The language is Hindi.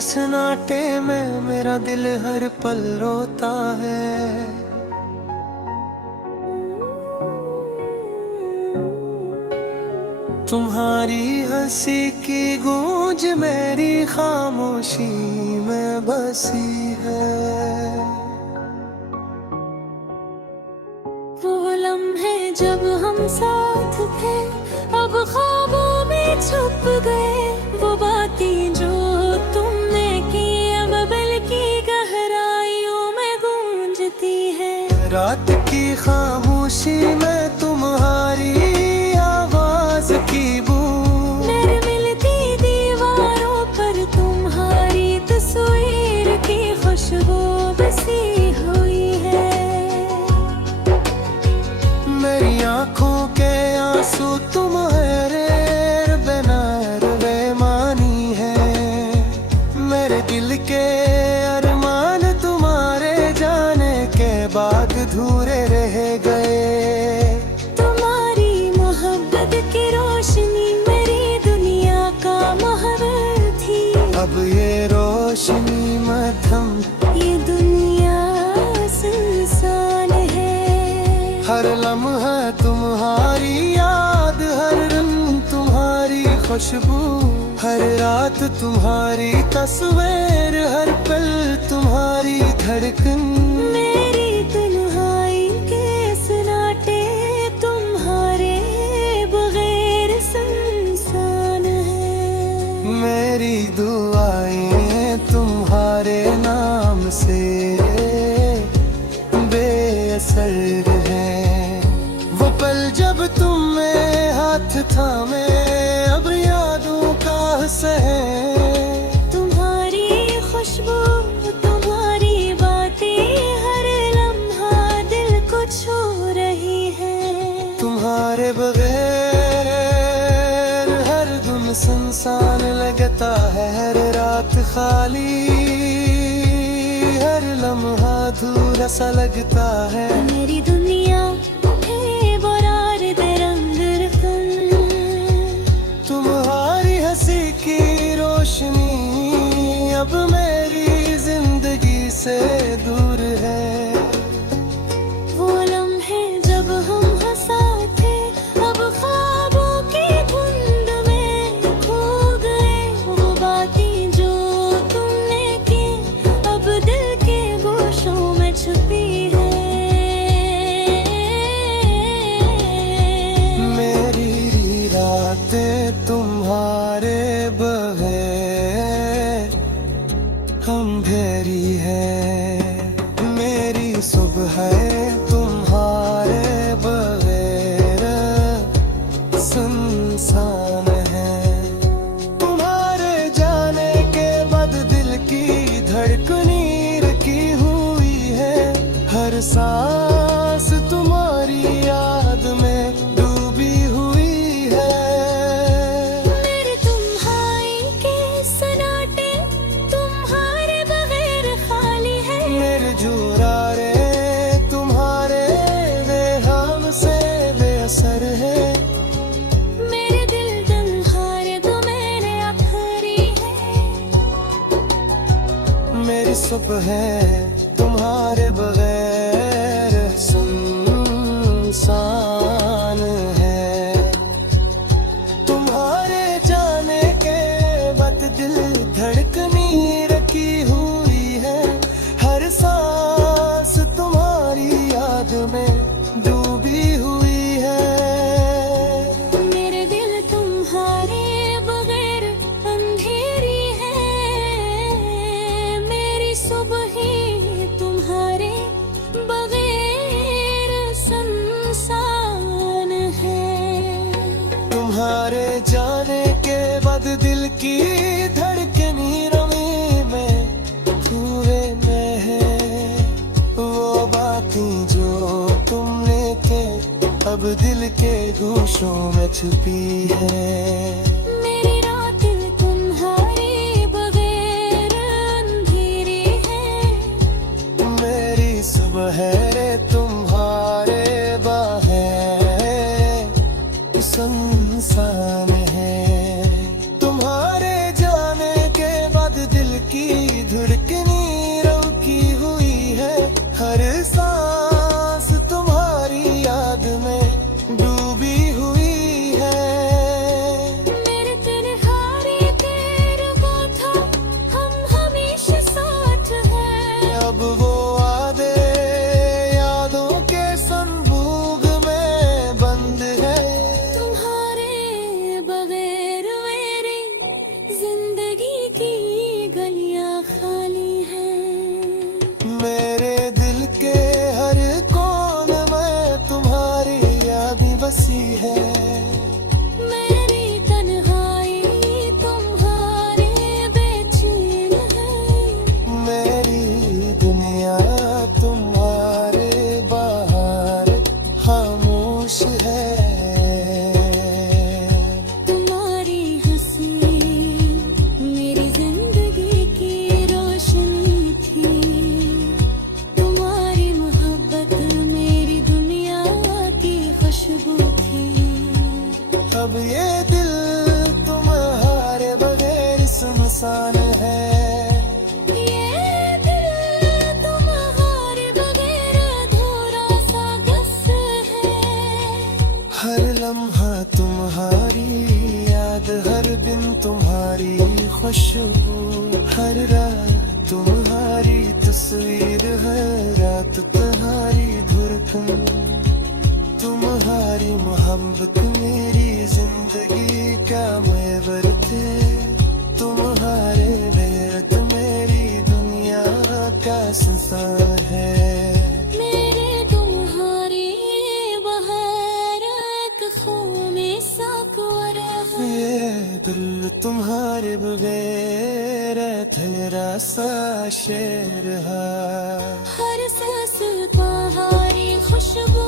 किस नाटे में मेरा दिल हर पल रोता है। तुम्हारी हंसी की गूंज मेरी खामोशी में बसी है। वो लम्हे जब हम साथ थे अब ख्वाबों में छुप गए। वो बातें जो तुमने की अब दिल की गहराइयों में गूंजती है। रात की खामोशी में तुम्हारी आवाज की बूंद, मेरे मिलती दीवारों पर तुम्हारी तस्वीर की खुशबू बसी हुई है। मेरी आँखों के आंसू तुम्हारे बिना बेमानी है। मेरे दिल के अरमान तुम्हारे जाने के बाद अधूरे रह गए। तुम्हारी मोहब्बत की रोशनी मेरी दुनिया का महर थी। अब ये रोशनी मध्यम, ये दुनिया सुनसान है। हर लम्हा तुम्हारी याद, हर रंग तुम्हारी खुशबू, हर रात तुम्हारी तस्वीर, हर पल तुम्हारी धड़कन। मेरी तन्हाई के सन्नाटे तुम्हारे बगैर सुनसान है। मेरी दुआएं तुम्हारे नाम से बेअसर हैं। वो पल जब तुमने हाथ थामे अब यादों का सहे। तुम्हारी खुशबू तुम्हारी बातें हर लम्हा दिल को छू रही है। तुम्हारे बगैर हर दिन सुनसान लगता है, हर रात खाली, हर लम्हा अधूरा सा लगता है। मेरी दुनिया है बरार दरंग रखन। तुम्हारी हंसी की रोशनी अब मेरी जिंदगी से दूर है। वो लम्हे जब हम हंसा थे अब ख्वाबों की धुंध में खो गए। वो बातें जो तुमने की अब दिल के गोशों में छुपी है। मेरी रातें तुम्हारे बगैर अंधेरी है। मेरी सुबह तुम्हारे बगैर सुनसान है। तुम्हारे जाने के बाद दिल की धड़कनी रखी हुई है। हर सांस तुम्हारी याद में डूबी हुई है। मेरे तुम्हारी के सन्नाटे तुम्हारे बगैर खाली है। मेरे जुरारे तुम्हारे बेहम से बेअसर है। मेरे दिल तुम्हारे तो मेरे आखिरी है। मेरी सुबह तुम्हारे बगैर सुनसान है। तुम्हारे जाने के बाद दिल धड़कनी रखी हुई है। हर सांस तुम्हारी याद में डूबी हुई है। मेरे दिल तुम्हारे बगैर अंधेरी है। मेरी सुबह ही तुम्हारे बगैर सुनसान है। तुम्हारे जाने के बाद दिल की धड़कनी रमी में धुएं में है। वो बातें जो तुमने के अब दिल के गूशों में छुपी है। मेरी रातें तुम्हारे बगैर अंधेरी है। मेरी सुबह तुम्हारे बाहें सुनसान है। तुम्हारे जाने के बाद दिल की अब वो वादे यादों के संभोग में बंद है। तुम्हारे बगैर मेरी जिंदगी की गलियां खाली हैं। मेरे दिल के हर कोन में तुम्हारी याद बसी है। मेरी तन्हाई तुम्हारे बेचैन है। मेरी दुनिया तुम्हारे बाहर खामोश है। तुम्हारी हंसी मेरी जिंदगी की रोशनी थी। तुम्हारी मोहब्बत मेरी दुनिया की खुशबू थी। अब ये दिल तुम्हारे बगैर सुनसान है। ये दिल तुम्हारे बगैर अधूरा सा गस है। हर लम्हा तुम्हारी याद, हर दिन तुम्हारी खुशबू, हर रात तुम्हारी तस्वीर, हर रात तुम्हारी धड़कन। तुम्हारी मोहब्बत मेरी जिंदगी का महवर थे। तुम्हारे बेरत मेरी दुनिया का संसार है। मेरे तुम्हारी बहार एक खून में साकुर है। ये दिल तुम्हारे बगैर तेरा सा शेर है। हर सांस तुम्हारी खुशबू